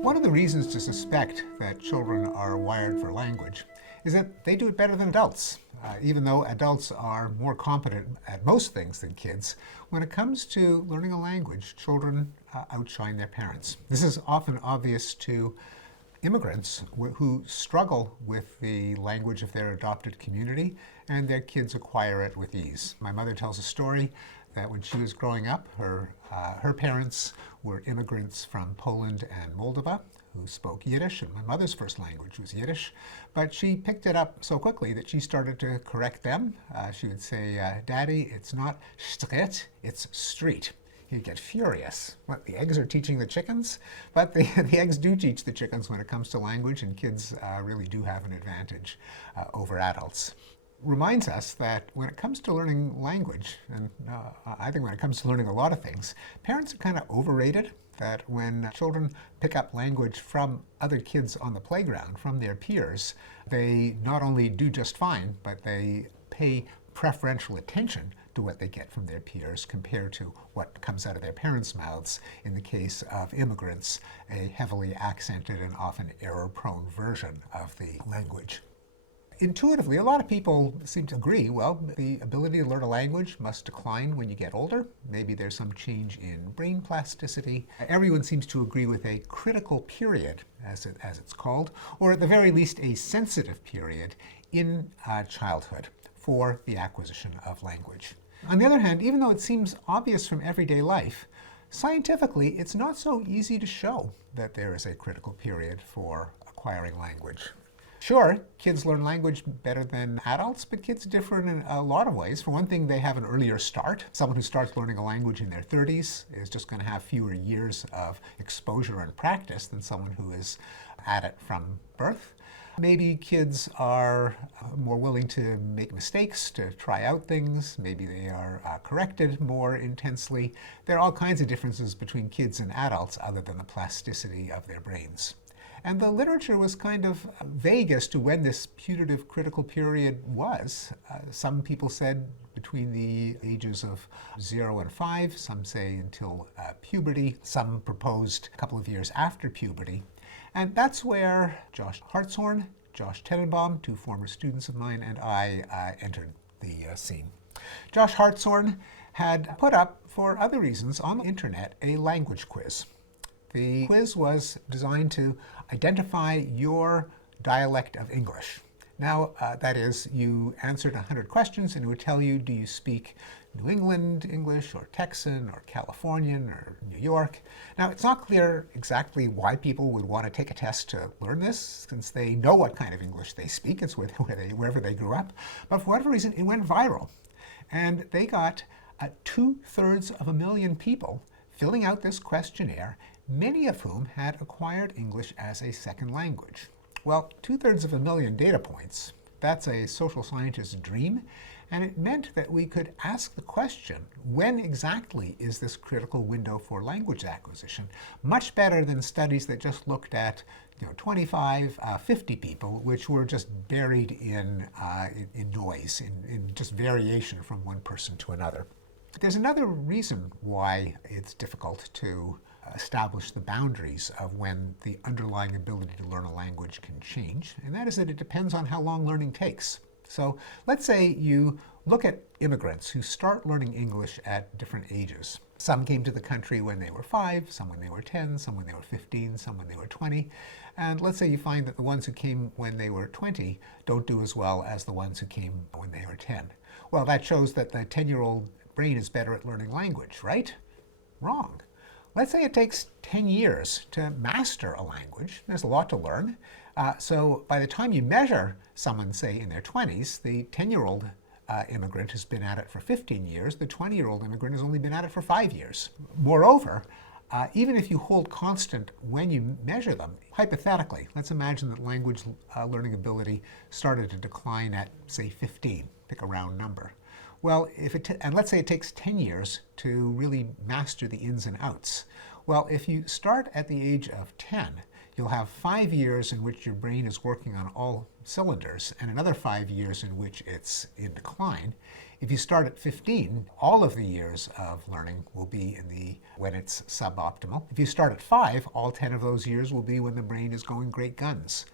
One of the reasons to suspect that children are wired for language is that they do it better than adults. Even though adults are more competent at most things than kids, when it comes to learning a language, children outshine their parents. This is often obvious to immigrants who struggle with the language of their adopted community, and their kids acquire it with ease. My mother tells a story that when she was growing up, her parents were immigrants from Poland and Moldova who spoke Yiddish, and my mother's first language was Yiddish, but she picked it up so quickly that she started to correct them. She would say, "Daddy, it's not Strit, it's street." He'd get furious. What, the eggs are teaching the chickens? But the eggs do teach the chickens when it comes to language, and kids really do have an advantage over adults. Reminds us that when it comes to learning language, and I think when it comes to learning a lot of things, parents are kind of overrated. That when children pick up language from other kids on the playground, from their peers, they not only do just fine, but they pay preferential attention to what they get from their peers compared to what comes out of their parents' mouths in the case of immigrants, a heavily accented and often error-prone version of the language. Intuitively, a lot of people seem to agree, well, the ability to learn a language must decline when you get older. Maybe there's some change in brain plasticity. Everyone seems to agree with a critical period, as it's called, or at the very least a sensitive period in childhood for the acquisition of language. On the other hand, even though it seems obvious from everyday life, scientifically it's not so easy to show that there is a critical period for acquiring language. Sure, kids learn language better than adults, but kids differ in a lot of ways. For one thing, they have an earlier start. Someone who starts learning a language in their 30s is just going to have fewer years of exposure and practice than someone who is at it from birth. Maybe kids are more willing to make mistakes, to try out things. Maybe they are corrected more intensely. There are all kinds of differences between kids and adults other than the plasticity of their brains. And the literature was kind of vague as to when this putative critical period was. Some people said between the ages of 0 and 5, some say until puberty, some proposed a couple of years after puberty. And that's where Josh Hartshorn, Josh Tenenbaum, two former students of mine, and I entered the scene. Josh Hartshorn had put up, for other reasons, on the internet a language quiz. The quiz was designed to identify your dialect of English. Now, that is, you answered 100 questions and it would tell you, do you speak New England English or Texan or Californian or New York? Now, it's not clear exactly why people would want to take a test to learn this, since they know what kind of English they speak. It's wherever they grew up. But for whatever reason, it went viral. And they got 2/3 people filling out this questionnaire, many of whom had acquired English as a second language. Well, 2/3 data points, that's a social scientist's dream, and it meant that we could ask the question, when exactly is this critical window for language acquisition, much better than studies that just looked at 25, 50 people, which were just buried in noise, in just variation from one person to another. There's another reason why it's difficult to establish the boundaries of when the underlying ability to learn a language can change, and that is that it depends on how long learning takes. So let's say you look at immigrants who start learning English at different ages. Some came to the country when they were 5, some when they were 10, some when they were 15, some when they were 20. And let's say you find that the ones who came when they were 20 don't do as well as the ones who came when they were 10. Well, that shows that the 10-year-old brain is better at learning language, right? Wrong. Let's say it takes 10 years to master a language. There's a lot to learn. So by the time you measure someone, say, in their 20s, the 10-year-old immigrant has been at it for 15 years. The 20-year-old immigrant has only been at it for 5 years. Moreover, even if you hold constant when you measure them, hypothetically, let's imagine that language learning ability started to decline at, say, 15. Pick a round number. Well, and let's say it takes 10 years to really master the ins and outs. Well, if you start at the age of 10, you'll have 5 years in which your brain is working on all cylinders and another 5 years in which it's in decline. If you start at 15, all of the years of learning will be when it's suboptimal. If you start at 5, all 10 of those years will be when the brain is going great guns.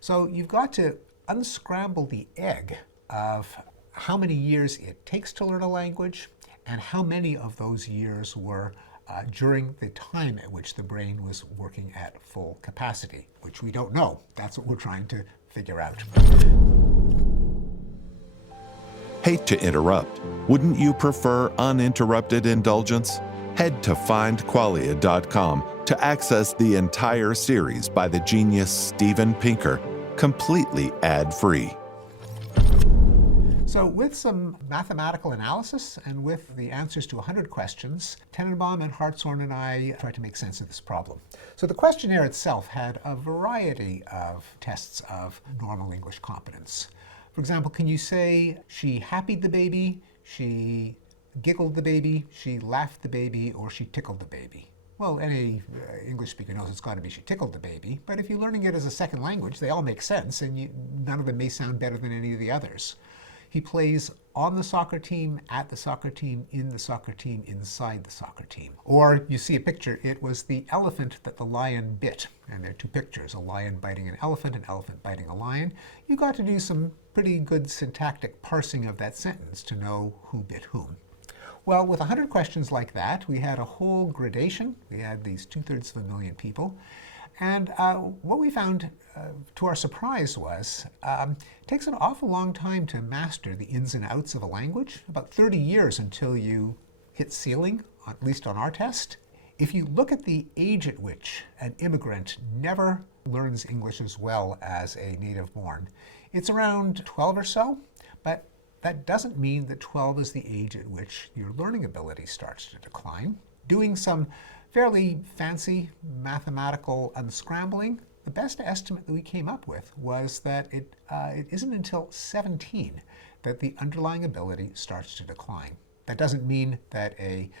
So you've got to unscramble the egg of how many years it takes to learn a language and how many of those years were during the time at which the brain was working at full capacity, which we don't know. That's what we're trying to figure out. Hate to interrupt. Wouldn't you prefer uninterrupted indulgence? Head to findqualia.com to access the entire series by the genius Steven Pinker, completely ad-free. So with some mathematical analysis and with the answers to 100 questions, Tenenbaum and Hartshorn and I tried to make sense of this problem. So the questionnaire itself had a variety of tests of normal English competence. For example, can you say she happied the baby, she giggled the baby, she laughed the baby, or she tickled the baby? Well, any English speaker knows it's got to be she tickled the baby, but if you're learning it as a second language, they all make sense, and none of them may sound better than any of the others. He plays on the soccer team, at the soccer team, in the soccer team, inside the soccer team. Or you see a picture, it was the elephant that the lion bit. And there are two pictures, a lion biting an elephant biting a lion. You got to do some pretty good syntactic parsing of that sentence to know who bit whom. Well, with 100 questions like that, we had a whole gradation. We had these 2/3 of a million people. And what we found, to our surprise, was it takes an awful long time to master the ins and outs of a language, about 30 years until you hit ceiling, at least on our test. If you look at the age at which an immigrant never learns English as well as a native born, it's around 12 or so, but that doesn't mean that 12 is the age at which your learning ability starts to decline. Doing some fairly fancy mathematical unscrambling, the best estimate that we came up with was that it isn't until 17 that the underlying ability starts to decline. That doesn't mean that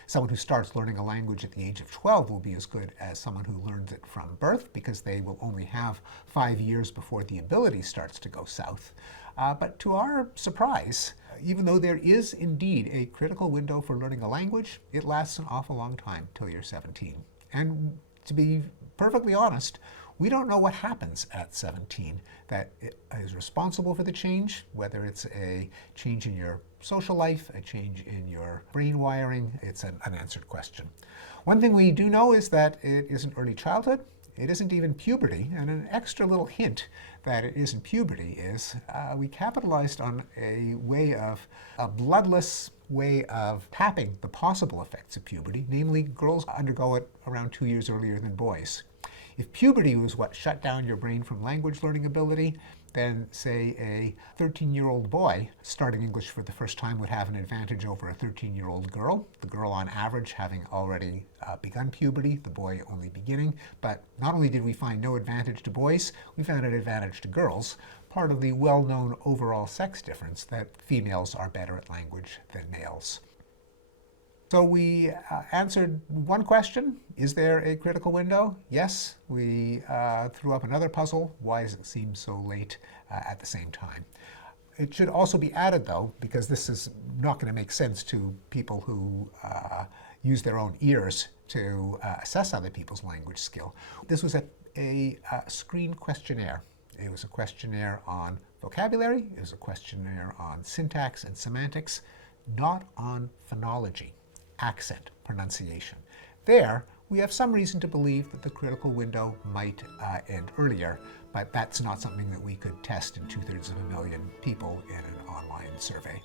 someone who starts learning a language at the age of 12 will be as good as someone who learns it from birth, because they will only have 5 years before the ability starts to go south. But to our surprise, even though there is indeed a critical window for learning a language, it lasts an awful long time till you're 17. And to be perfectly honest, we don't know what happens at 17 that is responsible for the change, whether it's a change in your social life, a change in your brain wiring. It's an unanswered question. One thing we do know is that it isn't early childhood. It isn't even puberty, and an extra little hint that it isn't puberty is we capitalized on a bloodless way of tapping the possible effects of puberty, namely girls undergo it around 2 years earlier than boys. If puberty was what shut down your brain from language learning ability, then say a 13-year-old boy starting English for the first time would have an advantage over a 13-year-old girl, the girl on average having already begun puberty, the boy only beginning. But not only did we find no advantage to boys, we found an advantage to girls, part of the well-known overall sex difference that females are better at language than males. So we answered one question, is there a critical window? Yes. We threw up another puzzle, why does it seem so late at the same time? It should also be added, though, because this is not going to make sense to people who use their own ears to assess other people's language skill. This was a screen questionnaire. It was a questionnaire on vocabulary, it was a questionnaire on syntax and semantics, not on phonology. Accent, pronunciation. There, we have some reason to believe that the critical window might end earlier, but that's not something that we could test in 2/3 of a million people in an online survey.